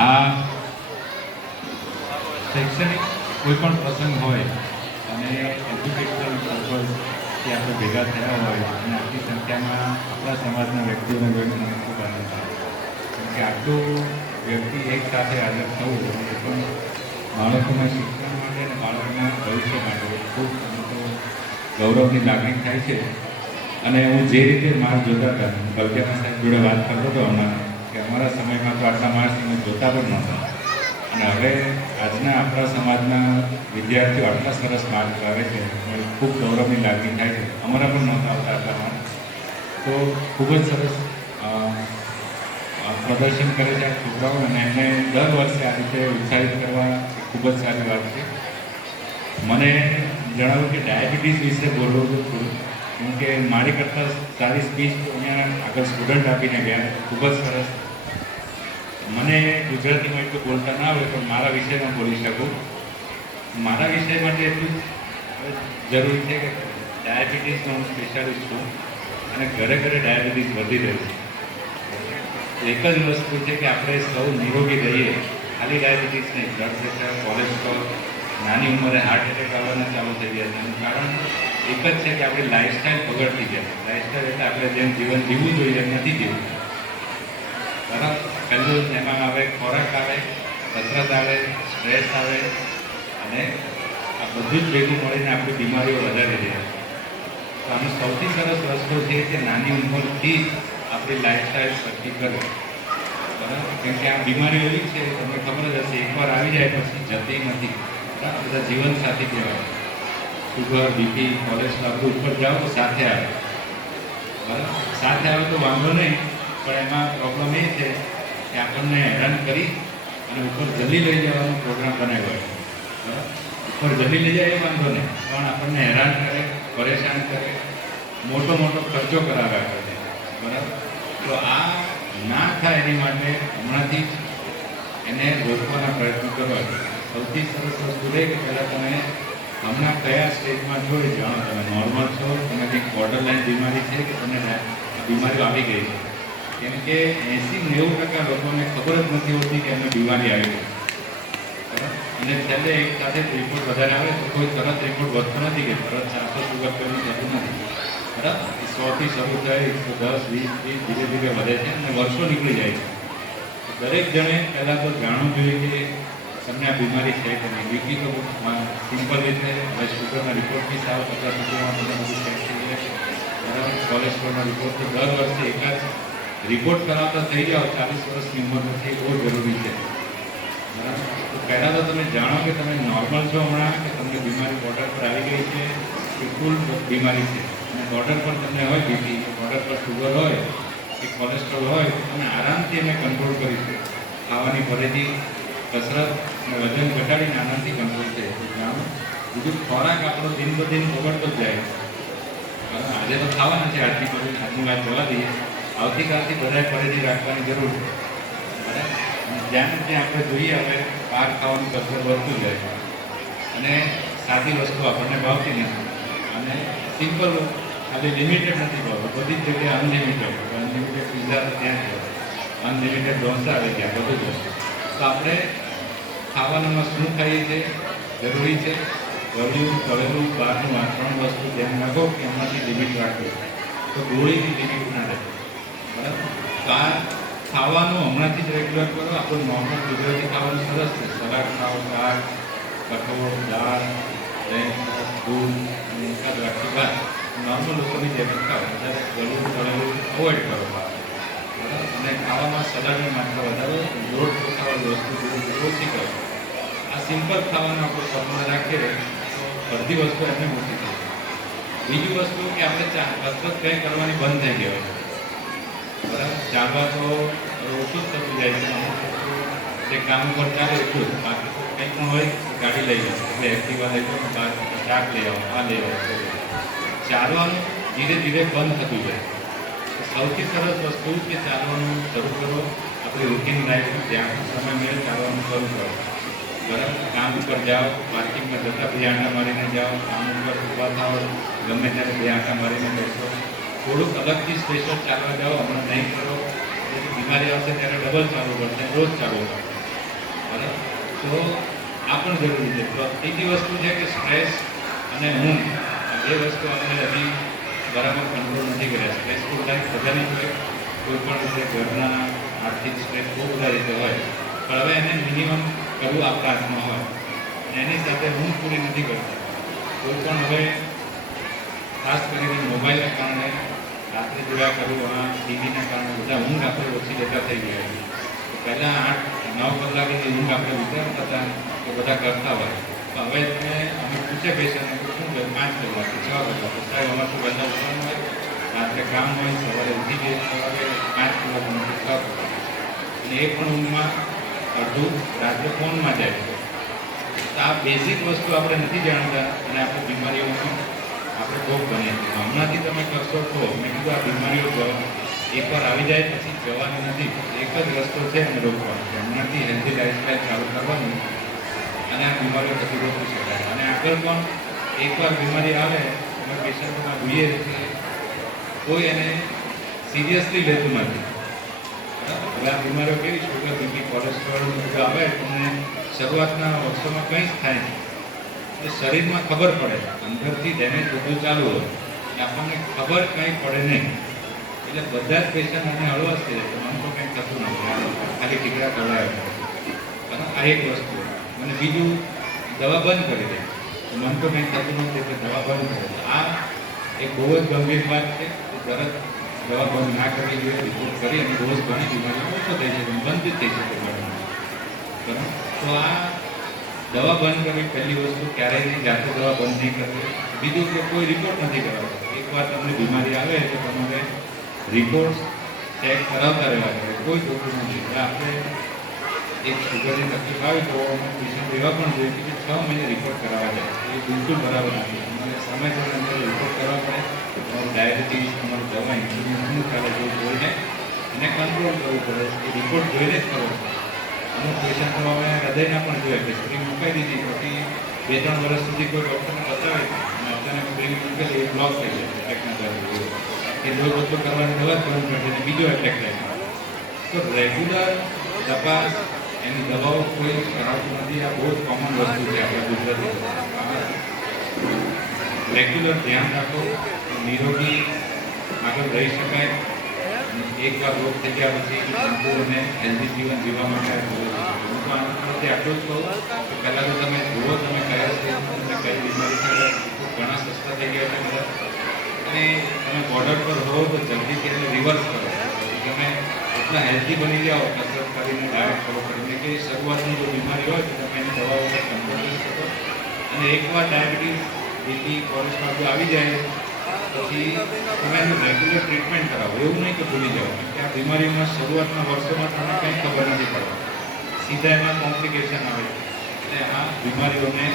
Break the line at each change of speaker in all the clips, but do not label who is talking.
આ શૈક્ષણિક કોઈ પણ પ્રસંગ હોય અને એજ્યુકેશનલ કે આપણે ભેગા થયા હોય અને આટલી સંખ્યામાં આપણા સમાજના વ્યક્તિઓને જોઈને મને ખૂબ આનંદ કેમ કે આટલું વ્યક્તિ એક સાથે હાજર થવું એ પણ બાળકોના શિક્ષણ માટે અને બાળકોના ભવિષ્ય માટે ખૂબ ગૌરવની લાગણી થાય છે. અને હું જે રીતે માર્ગ જોતા હતા કલ્યાણ સાહેબ જોડે વાત કરતો હતો હમણાં અમારા સમયમાં તો આટલા માણસને જોતા પણ નહોતા. અને હવે આજના આપણા સમાજના વિદ્યાર્થીઓ આટલા સરસ માર્ક લાવે છે ખૂબ ગૌરવની લાગણી થાય છે. અમારા પણ નહોતા આવતા આટલા માર્ક તો ખૂબ જ સરસ પ્રદર્શન કરે છે આ છોકરાઓ, અને એમને દર વર્ષે આ રીતે ઉત્સાહિત કરવા ખૂબ જ સારી વાત છે. મને જણાવ્યું કે ડાયાબિટીસ વિશે બોલવું હતું કેમ કે મારી કરતાં સારી સ્પીચ અહીંયા આગળ સ્ટુડન્ટ આપીને ગયા. ખૂબ જ સરસ. મને ગુજરાતીમાં એટલું બોલતા ના આવે, પણ મારા વિષયમાં બોલી શકું. મારા વિષય માટે એટલું જરૂરી છે કે ડાયાબિટીસનો હું સ્પેશિયાલિસ્ટ છું અને ઘરે ઘરે ડાયાબિટીસ વધી રહ્યું છે. એક જ વસ્તુ છે કે આપણે સૌ નિરોગી રહીએ, ખાલી ડાયાબિટીસ નહીં બ્લડ પ્રેશર કોલેસ્ટ્રોલ નાની ઉંમરે હાર્ટ એટેક આવવાના ચાલુ થઈ ગયા છે. કારણ એક જ છે કે આપણી લાઈફસ્ટાઈલ બગડતી જાય. લાઈફસ્ટાઈલ એટલે આપણે જેમ જીવન જીવવું જોઈએ એમ નથી જીવવું. બરાબર પહેલું એમાં આવે, ખોરાક આવે, કસરત આવે સ્ટ્રેસ આવે અને આ બધું જ ભેગું મળીને આપણી બીમારીઓ વધારી દે. તો આનો સૌથી સરસ રસ્તો છે કે નાની ઉંમરથી જ આપણી લાઈફસ્ટાઈલ સરખી કરવી બરાબર? કેમ કે આ બીમારીઓ એવી છે, તમને ખબર જ હશે, એકવાર આવી જાય પછી જતી નથી. બરાબર? બધા જીવનસાથી કહેવાય. સુગર બીપી કોલેસ્ટ્રોલ બધું ઉપર જાઓ તો સાથે આવે. બરાબર? સાથે આવે તો વાંધો નહીં. પણ એમાં પ્રોબ્લેમ એ છે કે આપણને હેરાન કરી અને ઉપર જલ્દી લઈ જવાનો પ્રોગ્રામ બનાવ્યો બરાબર? ઉપર જલ્દી લઈ જાય એ વાંધો નહીં, પણ આપણને હેરાન કરે, પરેશાન કરે, મોટો મોટો ખર્ચો કરાવે આપણને બરાબર? તો આ ના થાય એની માટે હમણાંથી એને રોકવાના પ્રયત્ન કરવા. સૌથી સરસ વસ્તુ રહે કે પહેલાં તમે હમણાં કયા સ્ટેજમાં છો જાણો તમે. નોર્મલ છો તમે કંઈક બોર્ડર લાઈન બીમારી છે કે તમને બીમારીઓ આવી ગઈ છે? કેમ કે એંસી નેવું ટકા લોકોને ખબર જ નથી હોતી કે એમને બીમારી આવી બરાબર? અને છેલ્લે એક સાથે રિપોર્ટ વધારે આવે તો કોઈ તરત રિપોર્ટ વધતો નથી કે તરત ચારસો સુગર પેલું થતું નથી. બરાબર? સોથી શરૂ થાય, એકસો દસ, વીસ, ત્રીસ, ધીરે ધીરે વધે છે અને વર્ષો નીકળી જાય છે. દરેક જણે પહેલાં તો જાણવું જોઈએ કે તમને આ બીમારી છે કે નહીં. બીપી તો સિમ્પલ રીતે હવે શુગરના રિપોર્ટથી સાવ પચાસ રૂપિયામાં તમને બધું ચેક થઈ જાય બરાબર? કોલેસ્ટ્રોલના રિપોર્ટ દર વર્ષે એકાદ રિપોર્ટ કરાવતા થઈ જાઓ, ચાલીસ વર્ષની ઉંમર નથી બહુ જરૂરી છે. પહેલાં તો તમે જાણો કે તમે નોર્મલ છો હમણાં, કે તમને બીમારી બોર્ડર પર આવી ગઈ છે, કે ફૂલ બીમારી છે. અને બોર્ડર પર તમને હોય બીપી બોર્ડર પર શુગર હોય, કે કોલેસ્ટ્રોલ હોય, તમે આરામથી એને કંટ્રોલ કરી શકો. ખાવાની ફરીથી કસરત અને વજન ઘટાડીને આરામથી કંટ્રોલ છે જાણો બીજું ખોરાક આપણો દિન બ દિન બગડતો જ જાય. છે? આજે તો ખાવાના છે, આજની પછી આજની વાત જવા દઈએ. આવતીકાલથી બધાએ ફરીથી રાખવાની જરૂર છે. અને ને ત્યાં આપણે જોઈએ, હવે પાક ખાવાનું કસરત વધતું જાય છે અને સાદી વસ્તુ આપણને ભાવતી નથી. અને સિમ્પલ ખાલી લિમિટેડ નથી ભાવતું. બધી જ જગ્યાએ અનલિમિટેડ અનલિમિટેડ પીઝા તો ત્યાં છે અનલિમિટેડ ઢોસા આવે ત્યાં, બધું જ વસ્તુ તો આપણે ખાવાનામાં શું ખાઈએ છીએ? જરૂરી છે ગળ્યું, તળેલું, બહારનું આ ત્રણ વસ્તુ ધ્યાન રાખો કે એમાંથી લિમિટ રાખો તો ગોળીની લિમિટ ના રહે બરાબર? ખાવાનું હમણાંથી જ રેગ્યુલર કરો, આપણું નોર્મલ ગુજરાતી ખાવાનું સરસ છે. સલાડ ખાઓ દાળ કઠોળ, દાળ દૂધ અને એકાદ ભાત. નોર્મલ લોકોની જેમ ખાઓ. વધારે ગળું તળેલું અવોઇડ કરો બરાબર? અને ખાવામાં સલાડની માત્રા વધારો, લોટ ચોખાવાળી વસ્તુ ઓછી કરો. આ સિમ્પલ ખાવાનું આપણે સ્વપ્ન રાખીએ, તો અડધી વસ્તુ એમને ઓછી થઈ બીજી વસ્તુ કે આપણે ચા કસરત કંઈ કરવાની બંધ થઈ ગઈ હોય. બરાબર? ચાલવા તો ઓછું જ થતું જાય છે. જે કામ ઉપર ચાલે એટલું જ. બાકી તો કંઈ પણ હોય, ગાડી લઈ જાય એટલે એક્ટિવા લઈ જાઓ શાક લઈ આવો, આ લઈ આવો, તે લઈ આવો. ચાલવાનું ધીરે ધીરે બંધ થતું જાય. સૌથી સરસ વસ્તુ કે ચાલવાનું શરૂ કરો. આપણી રૂટીન લાઈફમાં ધ્યાન સમય મળે ચાલવાનું શરૂ કરો. બરાબર? કામ ઉપર જાઓ પાર્કિંગમાં જતાં બે આંટા મારીને જાઓ, કામ ઉપર ઊભા થાઓ, ગમે ત્યારે બે આંટા મારીને બેસો. થોડુંક અલગથી સ્પેશિયલ ચાલવા જાઓ, હમણાં નહીં કરો. બીમારી આવશે ત્યારે ડબલ ચાલવું પડશે, રોજ ચાલવું પડશે. બરાબર તો આ પણ જરૂરી છે. તો ત્રીજી વસ્તુ છે કે સ્ટ્રેસ અને આ બે વસ્તુ આપણે હજી બરાબર કંટ્રોલ નથી કર્યા. સ્ટ્રેસફુલ લાઈફ બધાની હોય. કોઈ પણ રીતે ઘરના આર્થિક સ્ટ્રેસ બહુ બધા રીતે હોય. પણ હવે એને મિનિમમ કરવું આપણા હાથમાં હોય. અને એની સાથે ઊંઘ પૂરી નથી કરતી. કોઈ પણ હવે ખાસ કરીને મોબાઈલના કારણે રાત્રે જોયા કરું, આ ટીવીના કારણે બધા ઊંઘ આપણે ઓછી જતા થઈ ગયા છે. પહેલાં આઠ, નવ કલાકની ઊંઘ આપણે વિચારતા હતા તો બધા કરતા હોય. તો હવે તમે અમે પૂછે પેશન્ટને શું પાંચ કલાક, છ કલાક. સાહેબ, અમારે શું બધા ઉઠવાનું હોય. રાત્રે કામ હોય, સવારે ઉઠી જઈએ, સવારે પાંચ કલાક નથી છ કલાક. અને એ પણ ઊંઘમાં અડધું રાત્રે ફોનમાં જાય. છે આ બેઝિક વસ્તુ આપણે નથી જાણતા અને આપણે બીમારીઓનો આપણે બનીએ હમણાંથી તમે કરશો તો મેં કીધું આ બીમારીઓ એકવાર આવી જાય પછી જવાની નથી. એક જ રસ્તો છે એને રોકવાનો. હમણાંથી હેલ્ધી લાઈફસ્ટાઈલ ચાલુ કરવાનું અને આ બીમારીઓ પછી રોકી શકાય. અને આગળ પણ એકવાર બીમારી આવે અમે પેશન્ટોમાં જોઈએ કોઈ એને સિરિયસલી લેતું નથી. હવે આ કેવી શુગર બીપી કોલેસ્ટ્રોલ આવે તમને શરૂઆતના વર્ષોમાં કંઈ જ થાય નહીં. એટલે શરીરમાં ખબર પડે. અંદરથી ડેમેજ બધું ચાલુ હોય, એ આપણને ખબર કંઈ પડે નહીં. એટલે બધા જ પેશન્ટ મને હળવાશ થઈ જાય મને તો કંઈ થતું નથી. ખાલી ટીકડા કરાયો આ એક વસ્તુ. અને બીજું, દવા બંધ કરી દે. મન તો કંઈ થતું નથી, એટલે દવા બંધ કરે. આ એક બહુ જ ગંભીર વાત છે તરત દવા બંધ ના કરવી જોઈએ રિપોર્ટ કરી અને બહુ જ ઘણી બીમારીઓ ઓછો થઈ જાય બંધ થઈ શકે તો આ દવા બંધ કરવી પહેલી વસ્તુ ક્યારેય નહીં, જાતે દવા બંધ નહીં કરવી. બીજું કે કોઈ રિપોર્ટ નથી કરાવતો. એકવાર તમને બીમારી આવે તો તમારે રિપોર્ટ ચેક કરાવતા રહેવા જોઈએ. કોઈ જોખમ નથી. એટલે આપણે એક સુગરની તકલીફ આવે તો પેશન્ટ એવા પણ જોઈએ કે છ મહિને રિપોર્ટ કરાવવા જાય. એ બિલકુલ બરાબર નથી. તમારે સમયસર અંદર રિપોર્ટ કરવા પડે. તમારું ડાયાબિટીસ તમારું દવા ઇન્સ્યુલિન શું ચાલે જોઈને એને કંટ્રોલ કરવું પડે. એ રિપોર્ટ જોઈને જ કરવો અમુક પેશન્ટો હવે હૃદયના પણ જોઈએ કે સ્ક્રીન મુકાઈ દીધી, પછી બે ત્રણ વર્ષ સુધી કોઈ ડૉક્ટરને બતાવે અને અચાનક સ્પ્રિંગ મૂકેલી એ બ્લોક થઈ જાય એટેકના કારણે એ રોજ ઓછો કરવાની દવા જ બંધ કરી અને બીજો એટેક થાય. તો રેગ્યુલર તપાસ, એની દવાઓ કોઈ કરાવતું નથી. આ બહુ જ કોમન વસ્તુ છે આપણા ગુજરાતી રેગ્યુલર ધ્યાન રાખો. નિરોગી આગળ રહી શકાય. એકવાર રોગ થઈ ગયા પછી લાંબુ હેલ્ધી જીવન જીવવા માટે આટલું જ કહું કે પહેલાં તો તમે જુઓ, તમે કયા સ્ટેજમાં તમને કઈ બીમારી છે ઘણા સસ્તા થઈ ગયા છે બધા. અને તમે બોર્ડર પર હો તો જલ્દી તેને રિવર્સ કરો. તમે એટલા હેલ્ધી બની જાઓ, કસરત કરીને ડાયટ ફોલો કરીને કે શરૂઆતની જો બીમારી હોય તો તમે એની દવાઓ કંટ્રોલ કરી શકો. અને એકવાર ડાયાબિટીસ બીપી કોલેસ્ટ્રોલ આવી જાય પછી તમે એનું રેગ્યુલર ટ્રીટમેન્ટ કરાવો. એવું નહીં કે ભૂલી જાઓ. કે આ બીમારીઓમાં શરૂઆતના વર્ષોમાં તમને કંઈ ખબર નથી પડતી. સીધા એમાં કોમ્પ્લિકેશન આવે એટલે આ બીમારીઓને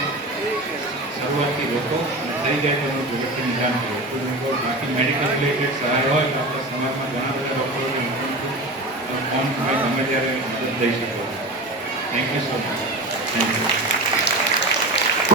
શરૂઆતથી રોકો અને થઈ જાય તો એનું ઝડપથી નિદાન કરો. બાકી મેડિકલ રિલેટેડ સહાય હોય તો આપણા સમાજમાં ઘણા બધા ડૉક્ટરોને. ફોન તમે ગમે ત્યારે મદદ લઈ શકો. Thank you so much thank you